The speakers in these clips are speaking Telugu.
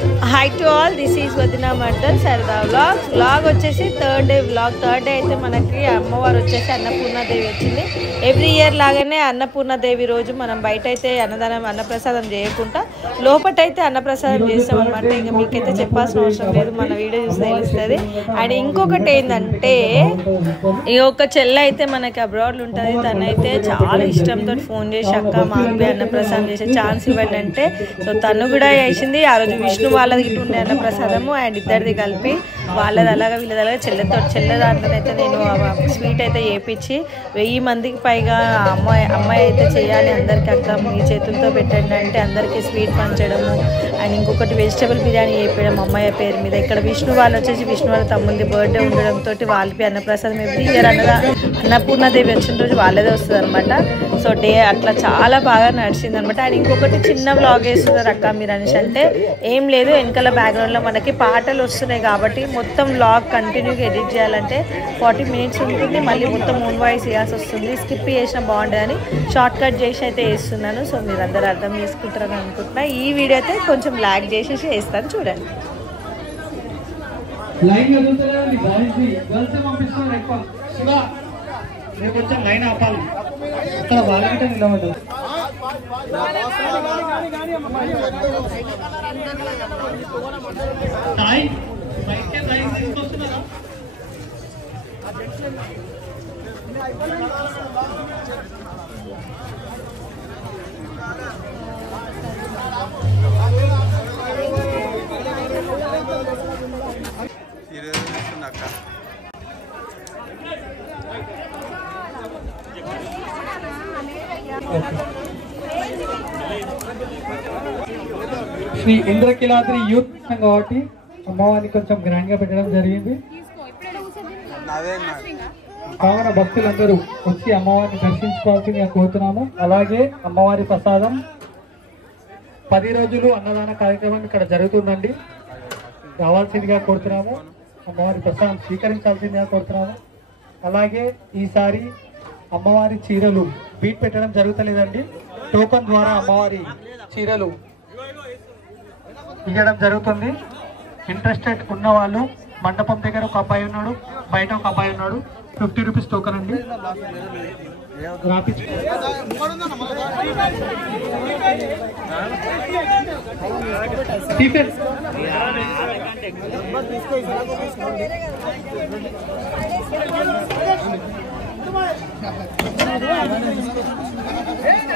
Hi to all, this is Vadina Mardal Sarada Vlogs. Vlog వచ్చేసి third day vlog. Third day అయితే మనకి అమ్మవారు వచ్చేసి అన్నపూర్ణాదేవి వచ్చింది. ఎవ్రీ ఇయర్ లాగానే అన్నపూర్ణాదేవి రోజు మనం బయట అయితే అన్నప్రసాదం చేయకుండా లోపటైతే అన్నప్రసాదం చేస్తాం అనమాట. ఇంకా మీకైతే చెప్పాల్సిన అవసరం లేదు, మన వీడియో చూసి తెలుస్తుంది. అండ్ ఇంకొకటి ఏంటంటే ఈ ఒక చెల్లె అయితే మనకి అబ్రాడ్లో ఉంటుంది. తనైతే చాలా ఇష్టంతో ఫోన్ చేసి అక్క మాకు అన్నప్రసాదం చేసే ఛాన్స్ ఇవ్వండి అంటే సో తను కూడా చేసింది. ఆ రోజు విష్ణు వాళ్ళది ఇటు ఉండే అన్నప్రసాదము అండ్ ఇద్దరిది కలిపి వాళ్ళది అలాగా వీళ్ళది అలాగా చెల్లె దాంట్లోనైతే నేను స్వీట్ అయితే చేయించి 1000 మందికి పైగా అమ్మాయి అయితే చేయాలి అందరికీ అక్క మీ చేతులతో పెట్టండి అంటే అందరికీ స్వీట్ పంచడము. అండ్ ఇంకొకటి వెజిటబుల్ బిర్యానీ చేయించడం అమ్మాయి పేరు మీద. ఇక్కడ విష్ణు వాళ్ళు వచ్చేసి విష్ణు వాళ్ళ తమ్ముది బర్త్డే ఉండడంతో వాళ్ళకి అన్నప్రసాదం ఎవ్రీ ఇయర్ అన్నపూర్ణాదేవి వచ్చిన రోజు వాళ్ళదే వస్తుంది అనమాట. సో డే అట్లా చాలా బాగా నడిచింది అనమాట. అండ్ ఇంకొకటి చిన్న వ్లాగ్ వేస్తున్నారు అక్క మీరు అనేసి అంటే ఏం లేదు, వెనకాల బ్యాక్గ్రౌండ్లో మనకి పాటలు వస్తున్నాయి కాబట్టి మొత్తం వ్లాగ్ కంటిన్యూగా ఎడిట్ చేయాలంటే 40 మినిట్స్ ఉంటుంది. మళ్ళీ మొత్తం ఓన్ వాయిస్ వేయాల్సి వస్తుంది. స్కిప్ చేసినా బాగుంటుందని షార్ట్ కట్ చేసి అయితే వేస్తున్నాను. సో మీరు అందరూ అర్థం చేసుకుంటారని అనుకుంటున్నా. ఈ వీడియో అయితే కొంచెం లాగ్ చేసేసి వేస్తాను, చూడండి. కొంచెం లైన్ ఆపాలి, అక్కడ వాళ్ళకంటే నిలవదు. సాయి బయటకే లైన్ తీసుకొస్తున్నారా? శ్రీ ఇంద్రకిలాద్రి యూత్ కాబట్టి అమ్మవారిని కొంచెం గ్రాండ్ గా పెట్టడం జరిగింది. కావున భక్తులందరూ వచ్చి అమ్మవారిని దర్శించుకోవాల్సిందిగా కోరుతున్నాము. అలాగే అమ్మవారి ప్రసాదం 10 రోజులు అన్నదాన కార్యక్రమం ఇక్కడ జరుగుతుందండి, రావాల్సిందిగా కోరుతున్నాము. అమ్మవారి ప్రసాదం స్వీకరించాల్సిందిగా కోరుతున్నాము. అలాగే ఈసారి అమ్మవారి చీరలు బీట్ పెట్టడం జరుగుతలేదండి, టోకన్ ద్వారా అమ్మవారి చీరలు ఇవ్వడం జరుగుతుంది. ఇంట్రెస్టెడ్ ఉన్న వాళ్ళు మండపం దగ్గర ఒక అబ్బాయి ఉన్నాడు, బయట ఒక అబ్బాయి ఉన్నాడు. 50 రూపీస్ టోకన్ అండి.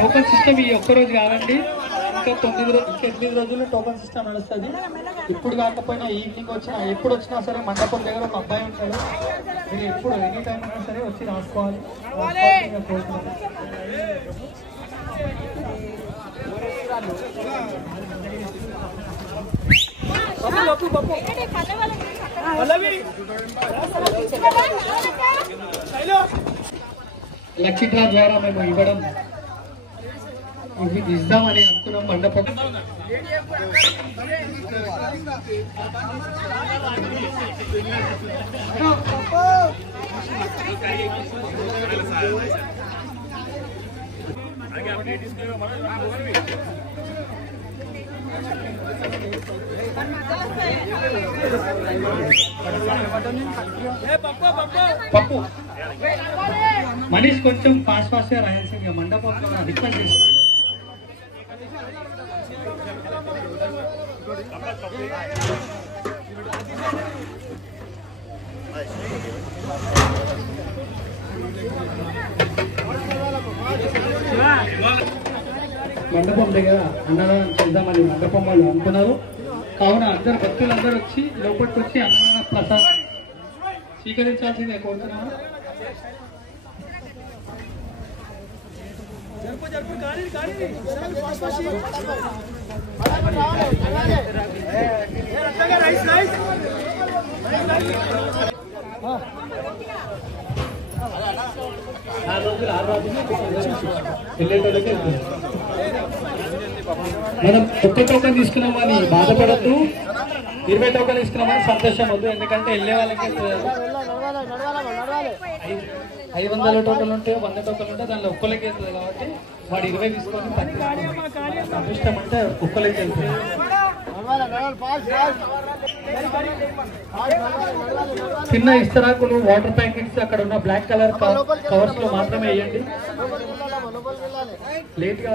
టోకన్ సిస్టమ్ ఈ ఒక్కరోజు కాదండి, ఇంకా 8 రోజులు టోకన్ సిస్టమ్ నడుస్తుంది. ఇప్పుడు కాకపోయినా ఈవినింగ్ వచ్చినా ఎప్పుడు వచ్చినా సరే మండపం దగ్గర ఒక అబ్బాయి ఉంటాడు. మీరు ఎప్పుడు ఎనీ టైం అయినా సరే వచ్చి రాసుకోవాలి. లక్కీ డ్రా ద్వారా మేము ఇద్దామని అనుకున్నాం. మండపం పప్పు మనీష్ కొంచెం ఫాస్ట్ గా రాయాల్సిందిగా మండపంలో రిక్వెస్ట్ చేస్తాను. మండపం దగ్గర అన్నదానం చేద్దామని మండపం వాళ్ళు అనుకున్నారు. కావున అందరు భక్తులందరూ వచ్చి లోపలికి వచ్చి అన్నదాన ప్రసాదం స్వీకరించాల్సిందే కోరుతున్నాను. మనం ఒక్క టోకన్ తీసుకున్నామని బాధపడద్దు, 20 టోకన్ తీసుకున్నామని సంతోషం వద్దు. ఎందుకంటే వెళ్ళే వాళ్ళకి 500 టోకన్లు ఉంటే 100 టోకన్లు ఉంటే దానిలో ఒక్కలకి వెళ్తుంది కాబట్టి వాడు 20 తీసుకొని అదృష్టం అంటే ఒక్కలకి వెళ్తుంది. చిన్న ఇస్తరాకులు వాటర్ ప్యాకెట్స్ అక్కడ ఉన్న బ్లాక్ కలర్ కవర్స్ లో మాత్రమే వేయండి. లేట్ గా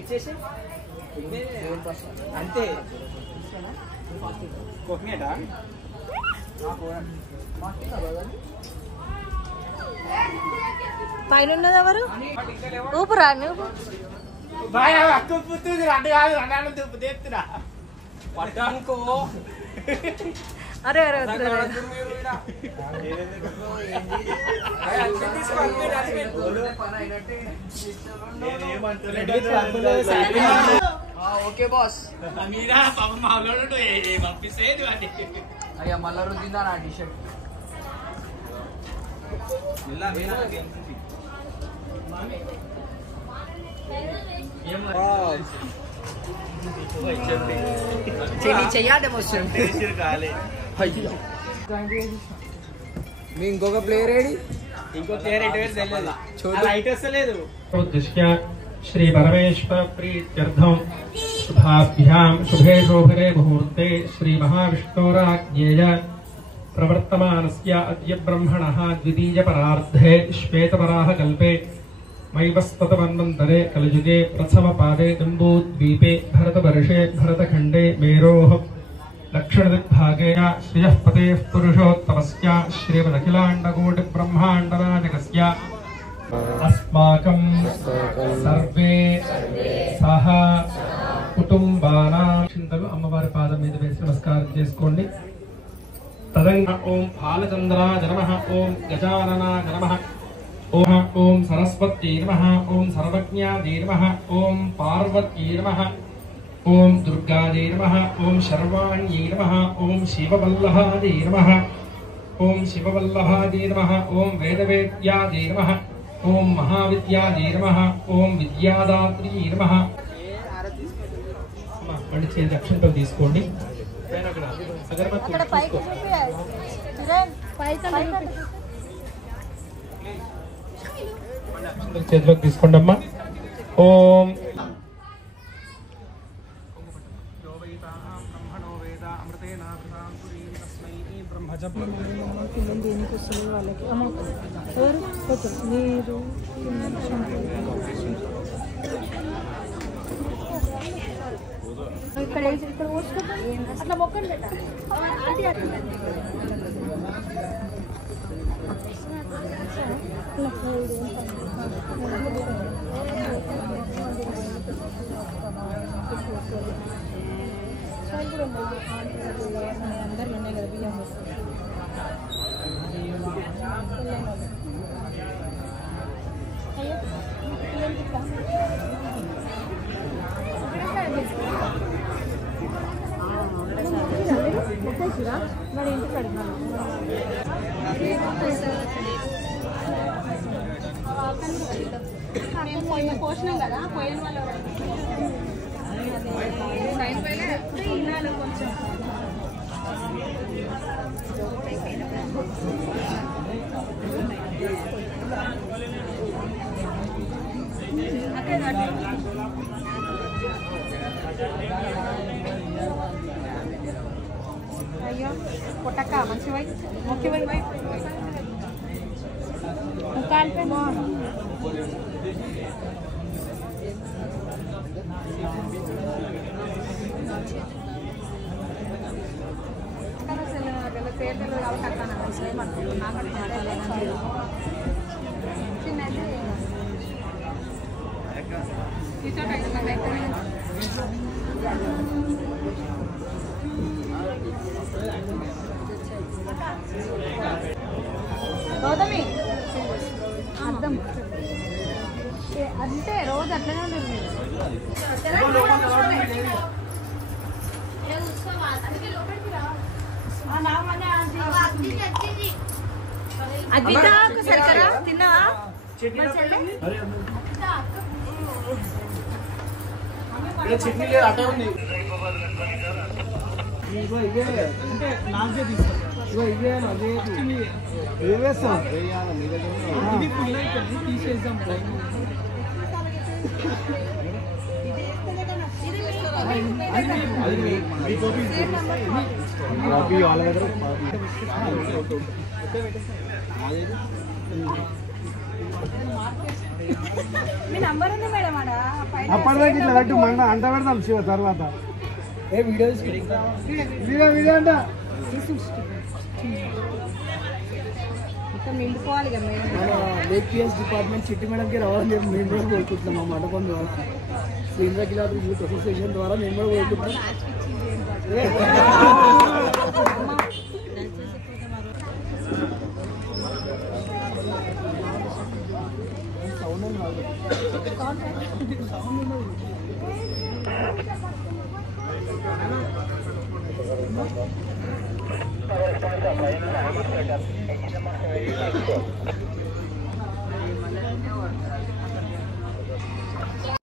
ఇచ్చేసి అంతే పైన ఉన్నది ఎవరు? ఊపురా నువ్వు. అక్క పుత్తుంది అంటే కాదు అన్నాను తెస్తున్నా పడ్డానుకో. అరే అరే ఓకే బాస్ మీరా పాపం మామూలు పంపిస్తేది వాటి అయ్యా మళ్ళా రుద్దిందా నా టీషర్ట్ మీ ఇంకొక ప్లేయర్ ఏడి? ఇంకో ప్లేయర్ ఎటు వస్తలేదు. శ్రీ పరమేశ్వర ప్రీత్యర్థం శుభాభ్యాం శుభే శోభనే ముహూర్తే శ్రీ మహావిష్ణోరాజ్ఞేయ ప్రవర్తమానస్య అద్య బ్రహ్మణః ద్వితీయ పరార్ధే శ్వేతపరాహ కల్పే मैवस्पतमन्वन्तरे कलियुगे प्रथमपादे जम्बूद्वीपे भरतवर्षे भरतखण्डे मेरोः दक्षिणदिग्भागे श्रियः पतेः पुरुषोत्तमस्य श्रीमदखिलाण्डकोटिब्रह्माण्डनायकस्य अस्माकं सर्वे सह कुटुम्बानां चिन्तनु अम्मवारि पादं मीद वेसि नमस्कारं चेसुकोंडि तदंग ओं बालचन्द्राय नमः ओं गजाननाय नमः ओम सरस्वती नमः ओम सर्वज्ञायै नमः ओम पार्वत्यै नमः ओम दुर्गायै नमः ओम शर्वाण्यै नमः ओम शिववल्लभायै नमः ओम शिववल्लभायै नमः ओम वेदवेद्यायै नमः ओम महाविद्यायै नमः ओम विद्यादात्र्यै नमः పండి చేతి అక్షంతలు తీసుకోండి అగరబత్తి చేతిలోకి తీసుకోండి అమ్మా. ఓం అట్లా మొక్కండి అందరు ఉన్నాయి కదా బియ్యం మరి ఇంటికి అడిగినాను పోషణం కదా పోయిన వాళ్ళు కొంచెం అయ్యో పొట్టక్క మంచి వై ముఖ్య వై కాలిపే పేర్లు అవకాశం చిన్నది అంతే రోజు అట్లనే ఉండదు మీరు. అది సరికరా తిన్నా చట్నీ లేదు అటే ఉంది. తీసేద్దాం. మీ నంబర్ ఉంది మేడం అప్పటిదాకా ఇట్లా కట్టు మండ అంట పెడతాం శివ తర్వాత వీడియో అంట నిండుకోవాలి కదా మేడం. ఏపీఎస్ డిపార్ట్మెంట్ చిట్టి మేడంకి రావాలని చెప్పి మేము కూడా కోరుకుంటున్నాం. మా మండపం ద్వారా శ్రీంద్ర కిలాద్రి యూత్ అసోసియేషన్ ద్వారా మేము కూడా కోరుకుంటున్నాం.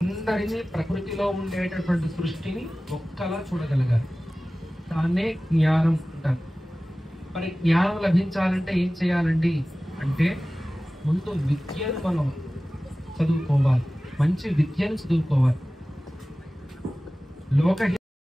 అందరినీ ప్రకృతిలో ఉండేటటువంటి సృష్టిని ఒక్కలా చూడగలగాలి. దాన్నే జ్ఞానం అంటారు. మరి జ్ఞానం లభించాలంటే ఏం చేయాలండి అంటే ముందు విద్యను మనం చదువుకోవాలి. మంచి విద్యను చదువుకోవాలి. లోక